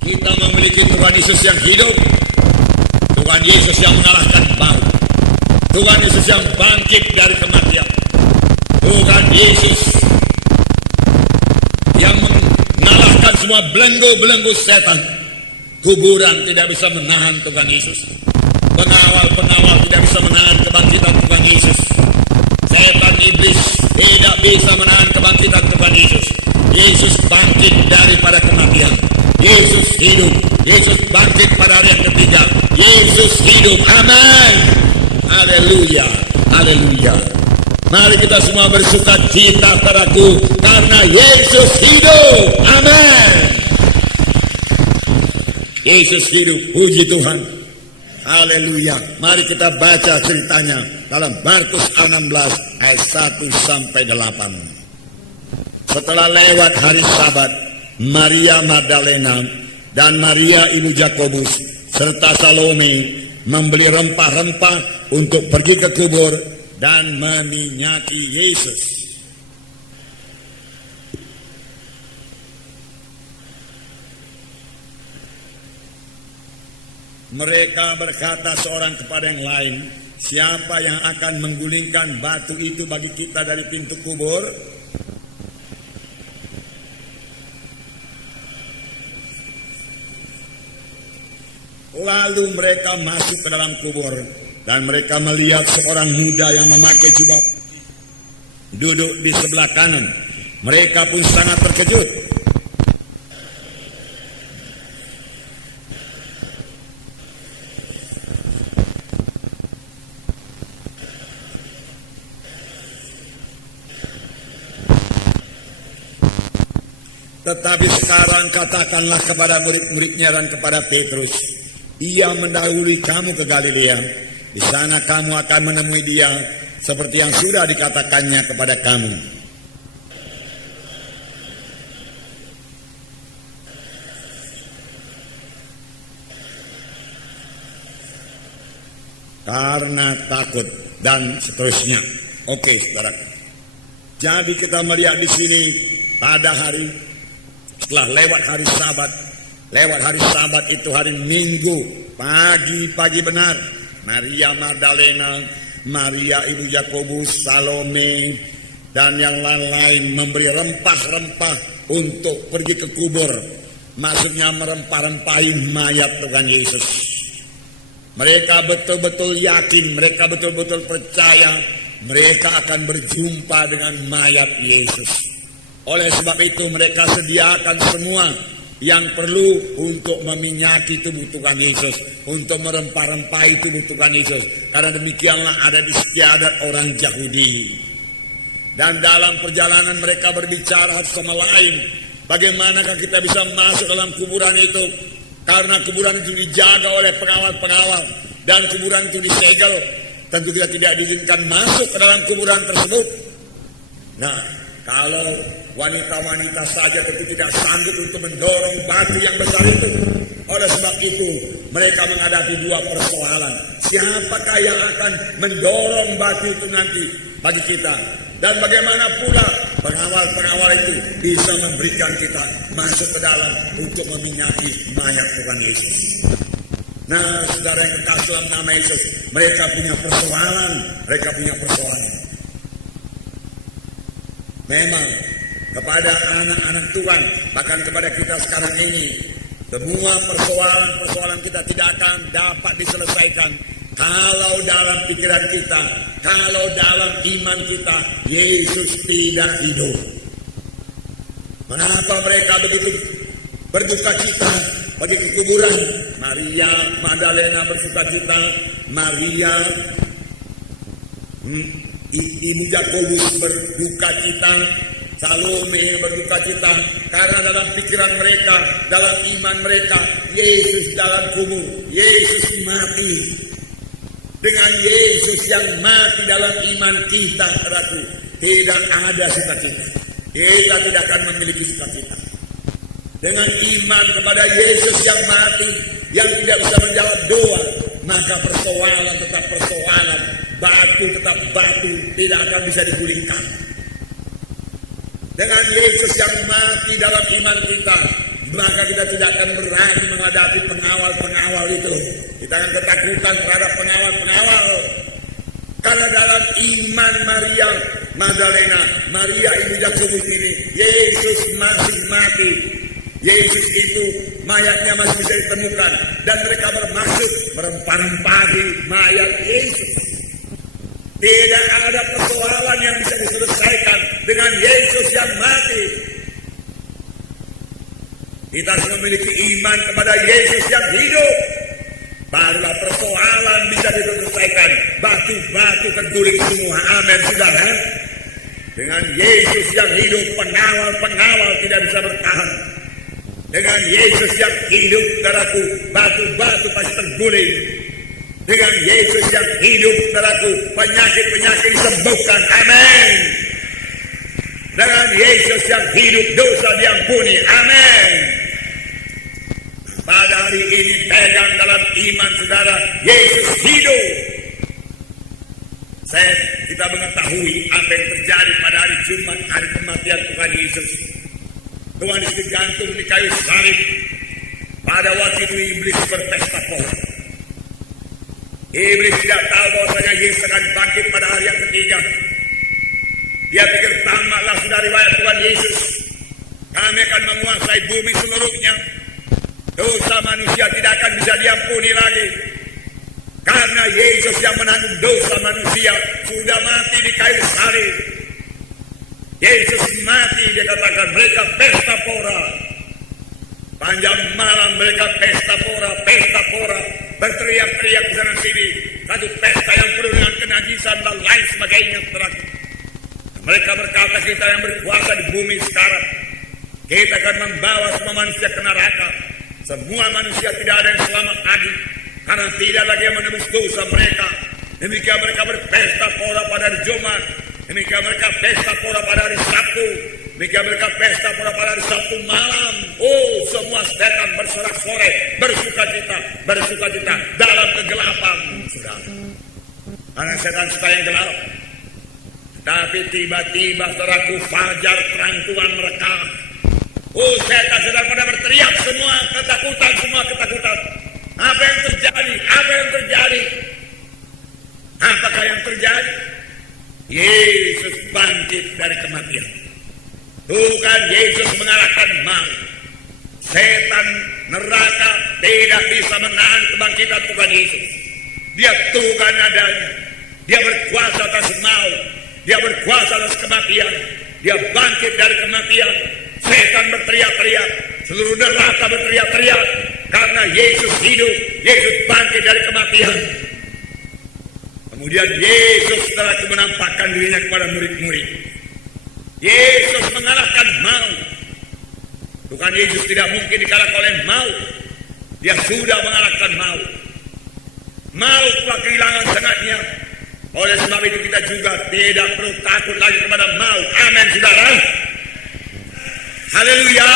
Kita memiliki Tuhan Yesus yang hidup, Tuhan Yesus yang mengalahkan maut, Tuhan Yesus yang bangkit dari kematian, Tuhan Yesus yang mengalahkan semua belenggu-belenggu setan. Kuburan tidak bisa menahan Tuhan Yesus. Pengawal-pengawal tidak bisa menahan kebangkitan Tuhan Yesus. Setan iblis tidak bisa menahan kebangkitan Tuhan Yesus. Yesus bangkit daripada kematian. Yesus hidup. Yesus bangkit pada hari yang ketiga. Yesus hidup. Amin. Haleluya. Haleluya. Mari kita semua bersuka cita saudaraku, karena Yesus hidup. Amin. Yesus hidup. Puji Tuhan. Haleluya. Mari kita baca ceritanya dalam Markus 16 ayat 1 sampai 8. Setelah lewat hari Sabat, Maria Magdalena dan Maria ibu Yakobus serta Salome membeli rempah-rempah untuk pergi ke kubur dan meminyaki Yesus. Mereka berkata seorang kepada yang lain, siapa yang akan menggulingkan batu itu bagi kita dari pintu kubur? Lalu mereka masuk ke dalam kubur dan mereka melihat seorang muda yang memakai jubah duduk di sebelah kanan. Mereka pun sangat terkejut. Tetapi sekarang katakanlah kepada murid-muridnya dan kepada Petrus, ia mendahului kamu ke Galilea. Di sana kamu akan menemui dia seperti yang sudah dikatakannya kepada kamu. Karena takut dan seterusnya. Oke, saudara. Jadi kita melihat di sini pada hari setelah lewat hari Sabat itu hari Minggu, pagi benar, Maria Magdalena, Maria ibu Yakobus, Salome, dan yang lain-lain memberi rempah-rempah untuk pergi ke kubur. Maksudnya merempah-rempahin mayat Tuhan Yesus. Mereka betul-betul yakin, mereka betul-betul percaya mereka akan berjumpa dengan mayat Yesus. Oleh sebab itu mereka sediakan semua yang perlu untuk meminyaki tubuh Tuhan Yesus, untuk merempah-rempahi tubuh Tuhan Yesus. Karena demikianlah ada di istiadat orang Yahudi. Dan dalam perjalanan mereka berbicara sama lain, bagaimanakah kita bisa masuk dalam kuburan itu? Karena kuburan itu dijaga oleh pengawal-pengawal dan kuburan itu disegel. Tentu kita tidak diizinkan masuk ke dalam kuburan tersebut. Nah, kalau wanita-wanita saja tentu tidak sanggup untuk mendorong batu yang besar itu. Oleh sebab itu mereka menghadapi dua persoalan. Siapakah yang akan mendorong batu itu nanti bagi kita? Dan bagaimana pula pengawal-pengawal itu bisa memberikan kita masuk ke dalam untuk meminyaki mayat Tuhan Yesus. Nah, saudara yang kekasih dalam nama Yesus, mereka punya persoalan. Memang kepada anak-anak Tuhan, bahkan kepada kita sekarang ini, semua persoalan kita tidak akan dapat diselesaikan kalau dalam pikiran kita, kalau dalam iman kita, Yesus tidak hidup. Mengapa mereka begitu berduka cita pergi ke kuburan? Maria Magdalena berduka cita, Maria ibu Yakobus berduka cita, Salome berduka cita, karena dalam pikiran mereka, dalam iman mereka, Yesus dalam kubur, Yesus mati. Dengan Yesus yang mati dalam iman kita, saudaraku, tidak ada sukacita. Kita tidak akan memiliki sukacita. Dengan iman kepada Yesus yang mati, yang tidak bisa menjawab doa, maka persoalan tetap persoalan, batu tetap batu, tidak akan bisa digulingkan. Dengan Yesus yang mati dalam iman kita, maka kita tidak akan berani menghadapi pengawal-pengawal itu. Kita akan ketakutan terhadap pengawal-pengawal. Karena dalam iman Maria Magdalena, Maria ibu Yakobus ini, Yesus masih mati. Yesus itu mayatnya masih bisa ditemukan, dan mereka bermaksud merempah-rempahi mayat Yesus. Tidak ada persoalan yang bisa diselesaikan dengan Yesus yang mati. Kita harus memiliki iman kepada Yesus yang hidup. Barulah persoalan bisa diselesaikan. Batu-batu terguling semua. Amin, saudara. Dengan Yesus yang hidup, pengawal-pengawal tidak bisa bertahan. Dengan Yesus yang hidup, saudaraku, batu-batu pasti terguling. Dengan Yesus yang hidup, saudaraku, penyakit-penyakit disembuhkan. Amin. Dengan Yesus yang hidup, dosa diampuni. Amin. Pada hari ini pegang dalam iman saudara, Yesus hidup. Kita mengetahui apa yang terjadi pada hari Jumat, hari kematian Tuhan Yesus. Tuhan Yesus digantung di kayu salib. Pada waktu itu iblis berpesta pora. Iblis tidak tahu bahwasanya Yesus akan bangkit pada hari yang ketiga. Dia pikir tamatlah sudah riwayat Tuhan Yesus. Kami akan menguasai bumi seluruhnya. Dosa manusia tidak akan bisa diampuni lagi. Karena Yesus yang menanggung dosa manusia sudah mati di kayu salib. Yesus mati, dia katakan mereka pesta pora. Panjang malam mereka pesta pora, berteriak-teriak di sana sini. Satu pesta yang penuh dengan kenajisan dan lain sebagainya. Mereka berkata, kita yang berkuasa di bumi sekarang, kita akan membawa semua manusia ke neraka. Semua manusia tidak ada yang selamat lagi, karena tidak lagi yang menebus dosa mereka. Demikian mereka berpesta pora pada hari Jumat. Demikian mereka pesta pora pada hari Sabtu. Demikian mereka pesta pora pada hari Sabtu malam. Oh, semua setan bersorak-sorai, bersukacita dalam kegelapan, saudara. Karena setan suka yang gelap. Tapi tiba-tiba saudaraku, fajar terang Tuhan mereka. Oh, setan sedang pada berteriak, semua ketakutan. Apa yang terjadi? Apakah yang terjadi? Yesus bangkit dari kematian. Bukan Yesus mengalahkan maut. Setan neraka tidak bisa menahan kebangkitan Tuhan Yesus. Dia Tuhan adanya. Dia berkuasa atas maut. Dia berkuasa atas kematian. Dia bangkit dari kematian. Setan berteriak-teriak. Seluruh neraka berteriak-teriak. Karena Yesus hidup. Yesus bangkit dari kematian. Kemudian Yesus setelah itu menampakkan dirinya kepada murid-murid. Yesus mengalahkan maut. Tuhan Yesus tidak mungkin dikalahkan oleh maut. Dia sudah mengalahkan maut. Maut telah kehilangan sengatnya. Oleh sebab itu kita juga tidak perlu takut lagi kepada maut. Amin, saudara. Haleluya.